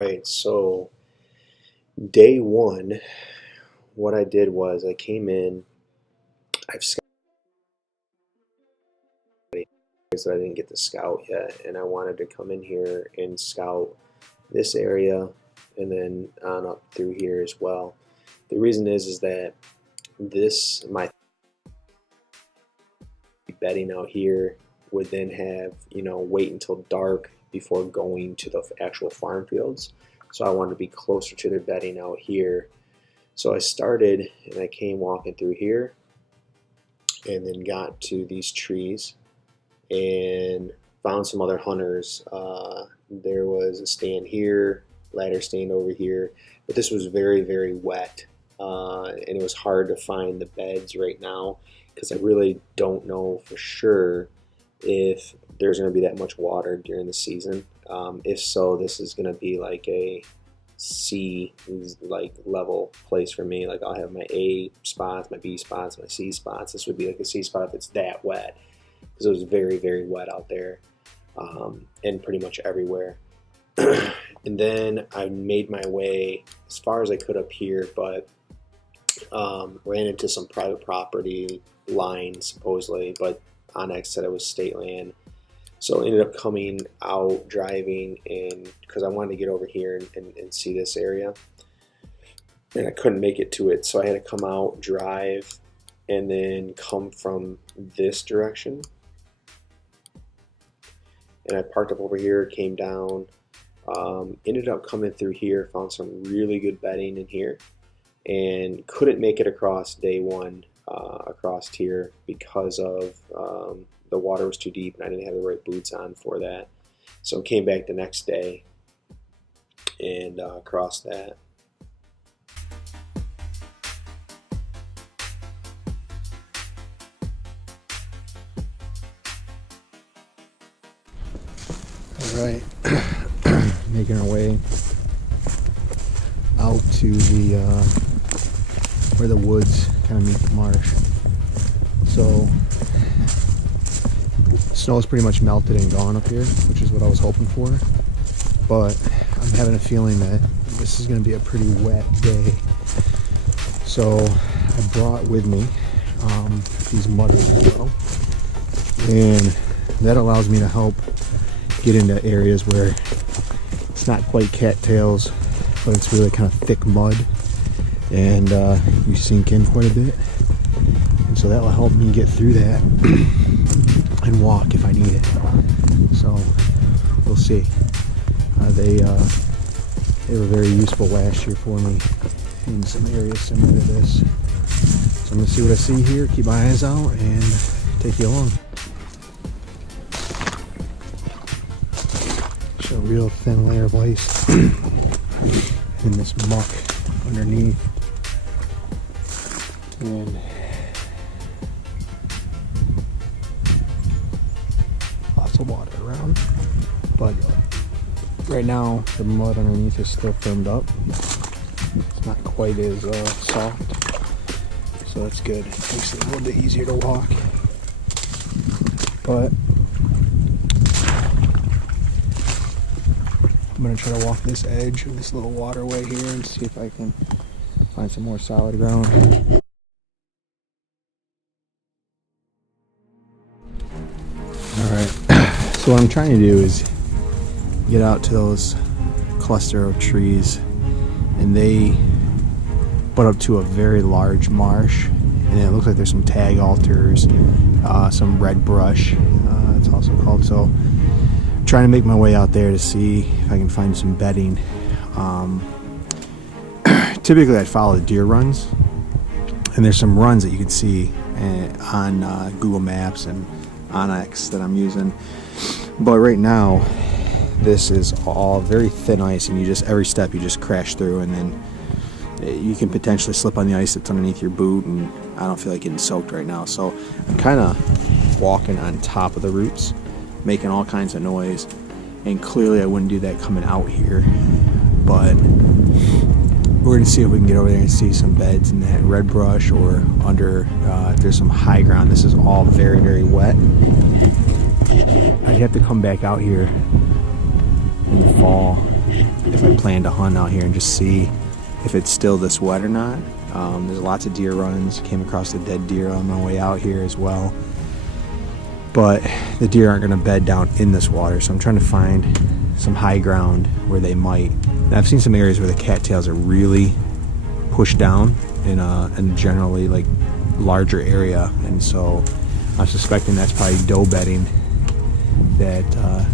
Right, so day one, what I did was I came in, I've scouted areas that I didn't get to scout yet, and I wanted to come in here and scout this area and then on up through here as well. The reason is that my bedding out here would then have, wait until dark before going to the actual farm fields. So I wanted to be closer to their bedding out here. So I started and I came walking through here and then got to these trees and found some other hunters. There was a stand here, ladder stand over here, but this was very, very wet, and it was hard to find the beds right now because I really don't know for sure if there's going to be that much water during the season. If so, this is going to be like a C level place for me. Like I'll have my A spots, my B spots, my C spots. This would be like a C spot if it's that wet, because it was very, very wet out there, and pretty much everywhere. And then I made my way as far as I could up here, but ran into some private property lines supposedly, but Onyx said it was state land. So I ended up coming out driving, and because I wanted to get over here and see this area, and I couldn't make it to it, so I had to come out, drive, and then come from this direction. And I parked up over here, came down, ended up coming through here, found some really good bedding in here, and couldn't make it across day one across here because of the water was too deep and I didn't have the right boots on for that. So came back the next day and crossed that. All right, making our way out to the where the woods kind of meet the marsh. So snow is pretty much melted and gone up here, which is what I was hoping for. But I'm having a feeling that this is going to be a pretty wet day. So I brought with me these mudders as well, and that allows me to help get into areas where it's not quite cattails, but it's really kind of thick mud, and you sink in quite a bit, and so that will help me get through that and walk if I need it. So we'll see. They were very useful last year for me in some areas similar to this. So I'm going to see what I see here, keep my eyes out, and take you along. A real thin layer of ice and this muck underneath, and lots of water around, but right now the mud underneath is still firmed up. It's not quite as soft, so that's good. It makes it a little bit easier to walk, but I'm going to try to walk this edge of this little waterway here and see if I can find some more solid ground. Alright, so what I'm trying to do is get out to those cluster of trees, and they butt up to a very large marsh, and it looks like there's some tag altars, some red brush, it's also called. So trying to make my way out there to see if I can find some bedding. Typically I'd follow the deer runs, and there's some runs that you can see on Google Maps and Onyx that I'm using, but right now this is all very thin ice, and every step you just crash through, and then you can potentially slip on the ice that's underneath your boot, and I don't feel like getting soaked right now. So I'm kind of walking on top of the roots, making all kinds of noise, and clearly I wouldn't do that coming out here, but we're going to see if we can get over there and see some beds in that red brush, or under if there's some high ground. This is all very, very wet. I'd have to come back out here in the fall if I plan to hunt out here and just see if it's still this wet or not. There's lots of deer runs. Came across a dead deer on my way out here as well. But the deer aren't going to bed down in this water, so I'm trying to find some high ground where they might. And I've seen some areas where the cattails are really pushed down in a generally like larger area, and so I'm suspecting that's probably doe bedding that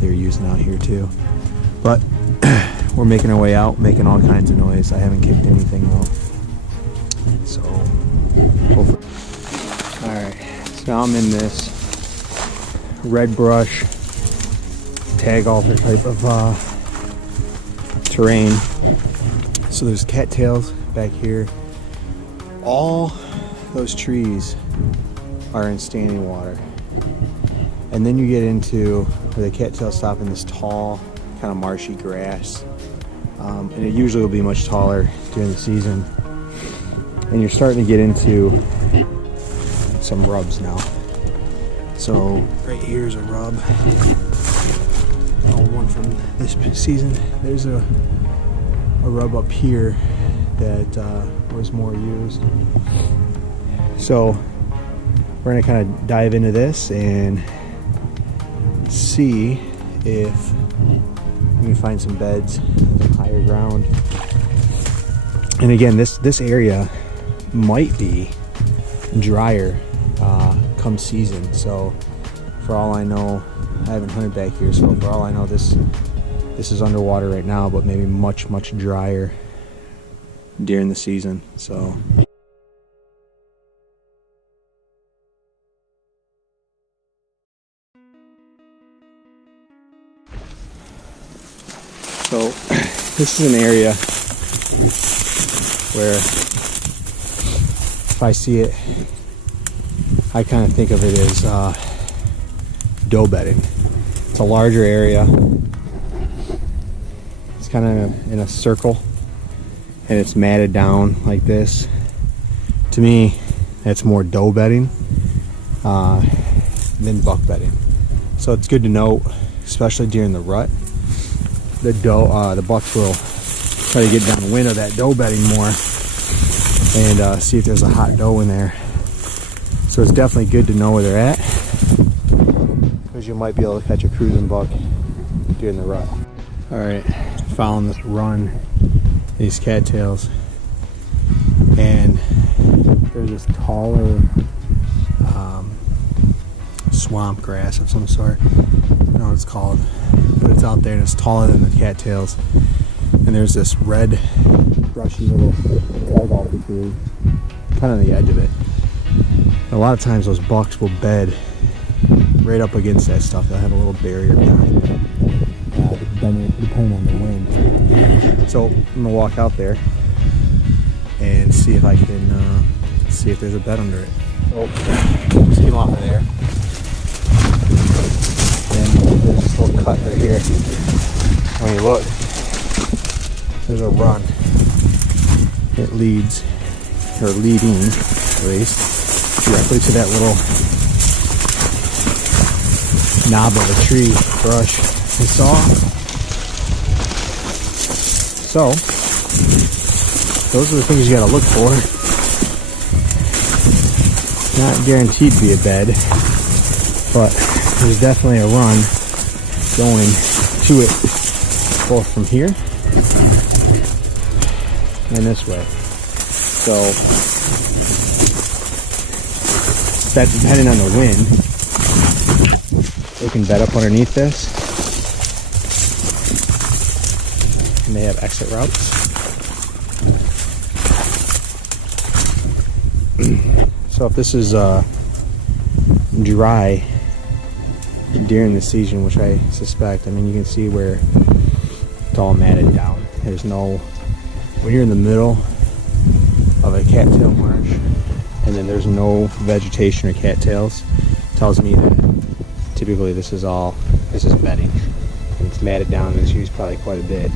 they're using out here too. But we're making our way out, making all kinds of noise. I haven't kicked anything out, so hopefully. All right, so now I'm in this red brush tag altar type of terrain. So there's cattails back here. All those trees are in standing water, and then you get into where the cattails stop in this tall kind of marshy grass, and it usually will be much taller during the season, and you're starting to get into some rubs now. So right here is a rub. Oh, one from this season. There's a rub up here that was more used. So we're gonna kind of dive into this and see if we can find some beds, some higher ground. And again, this area might be drier come season. So for all I know, I haven't hunted back here, so for all I know, this is underwater right now, but maybe much drier during the season. So this is an area where if I see it, I kind of think of it as doe bedding. It's a larger area. It's kind of in a circle, and it's matted down like this. To me, that's more doe bedding than buck bedding. So it's good to note, especially during the rut. The bucks will try to get downwind of that doe bedding more and see if there's a hot doe in there. So it's definitely good to know where they're at, because you might be able to catch a cruising buck during the rut. All right, following this run, these cattails, and there's this taller swamp grass of some sort. I don't know what it's called, but it's out there and it's taller than the cattails. And there's this red, brushy little tag altar tree, kind of on the edge of it. And a lot of times those bucks will bed right up against that stuff. They'll have a little barrier behind them, depending on the wind. So I'm gonna walk out there and see if I can see if there's a bed under it. Oh, just came off of there. And there's this little cut right here. When you look, there's a run. It leads, or leading at least, directly to that little knob of a tree brush we saw. So those are the things you gotta look for. Not guaranteed to be a bed, but there's definitely a run going to it, both from here and this way. So that, depending on the wind, they can bed up underneath this, and they have exit routes. So if this is dry during the season, which I suspect, I mean, you can see where it's all matted down. There's no, when you're in the middle of a cattail marsh and then there's no vegetation or cattails, it tells me that typically this is bedding, and it's matted down and it's used probably quite a bit.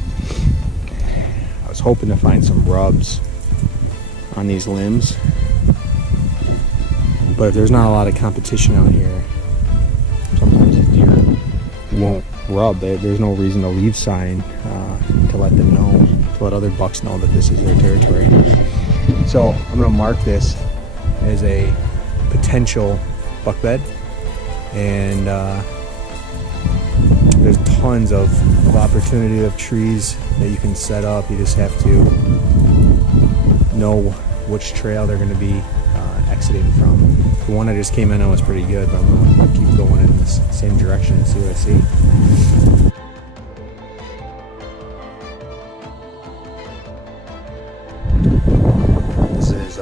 I was hoping to find some rubs on these limbs, but if there's not a lot of competition out here, sometimes the deer won't rub. There's no reason to leave sign to let them know, to let other bucks know that this is their territory. So I'm going to mark this as a potential buck bed, and there's tons of opportunity of trees that you can set up. You just have to know which trail they're going to be exiting from. The one I just came in on was pretty good, but I'm going to keep going in this same direction and see what I see. This is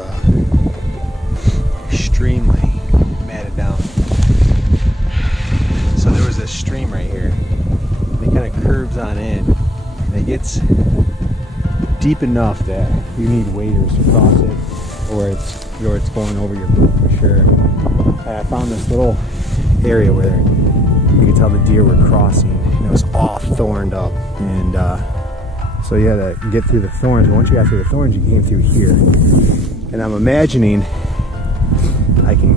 extremely matted down. So there was this stream right here. And it kind of curves on in, and it gets deep enough that you need waders to cross it, or it's going over your boot for sure. And I found this little area where you could tell the deer were crossing, and it was all thorned up, and so you had to get through the thorns. But once you got through the thorns, you came through here, and I'm imagining I can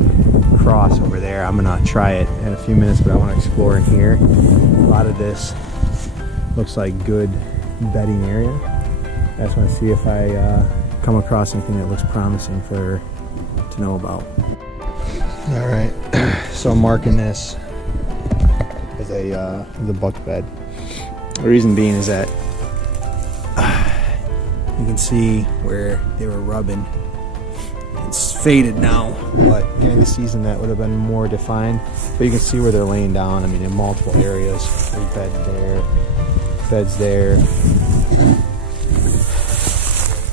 cross over there. I'm gonna try it in a few minutes, but I want to explore in here. A lot of this looks like good bedding area. I just want to see if I come across anything that looks promising for to know about. All right, so I'm marking this as the buck bed. The reason being is that you can see where they were rubbing. It's faded now, but during the season that would have been more defined. But you can see where they're laying down. I mean, in multiple areas. There's bed there, beds there.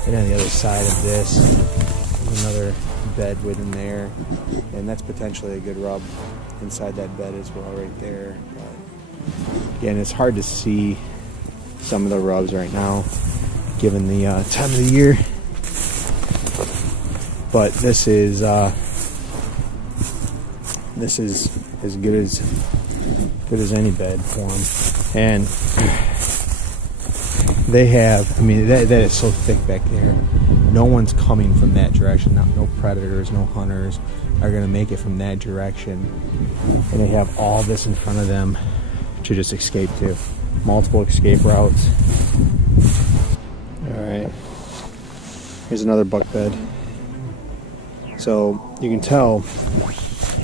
And on the other side of this, there's another bed within there, and that's potentially a good rub inside that bed as well, right there. But again, it's hard to see some of the rubs right now, given the time of the year. But this is as good as any bed for them, and they have, I mean, that is so thick back there. No one's coming from that direction. No predators, no hunters are going to make it from that direction. And they have all this in front of them to just escape to. Multiple escape routes. All right. Here's another buck bed. So you can tell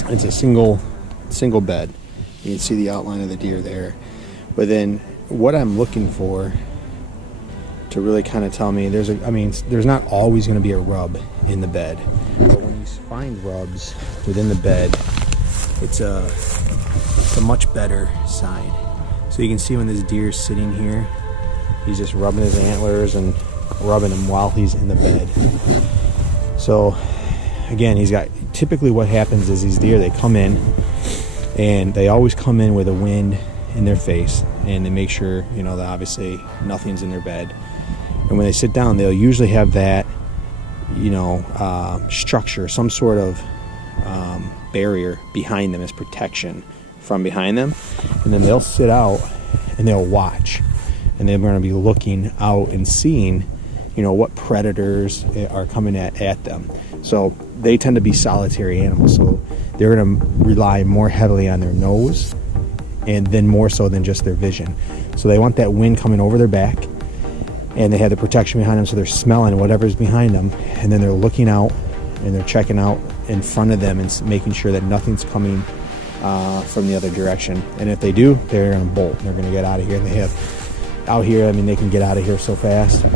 it's a single bed. You can see the outline of the deer there. But then what I'm looking for to really kind of tell me, there's not always going to be a rub in the bed, but when you find rubs within the bed, it's a much better sign. So you can see when this deer is sitting here, he's just rubbing his antlers and rubbing them while he's in the bed. So again, typically what happens is these deer, they come in, and they always come in with a wind in their face, and they make sure, that obviously nothing's in their bed. And when they sit down, they'll usually have that, structure, some sort of barrier behind them as protection from behind them. And then they'll sit out and they'll watch. And they're going to be looking out and seeing, what predators are coming at them. So they tend to be solitary animals. So they're going to rely more heavily on their nose, and then more so than just their vision. So they want that wind coming over their back, and they have the protection behind them, so they're smelling whatever's behind them, and then they're looking out and they're checking out in front of them and making sure that nothing's coming from the other direction. And if they do, they're going to bolt. They're going to get out of here. They have out here, they can get out of here so fast.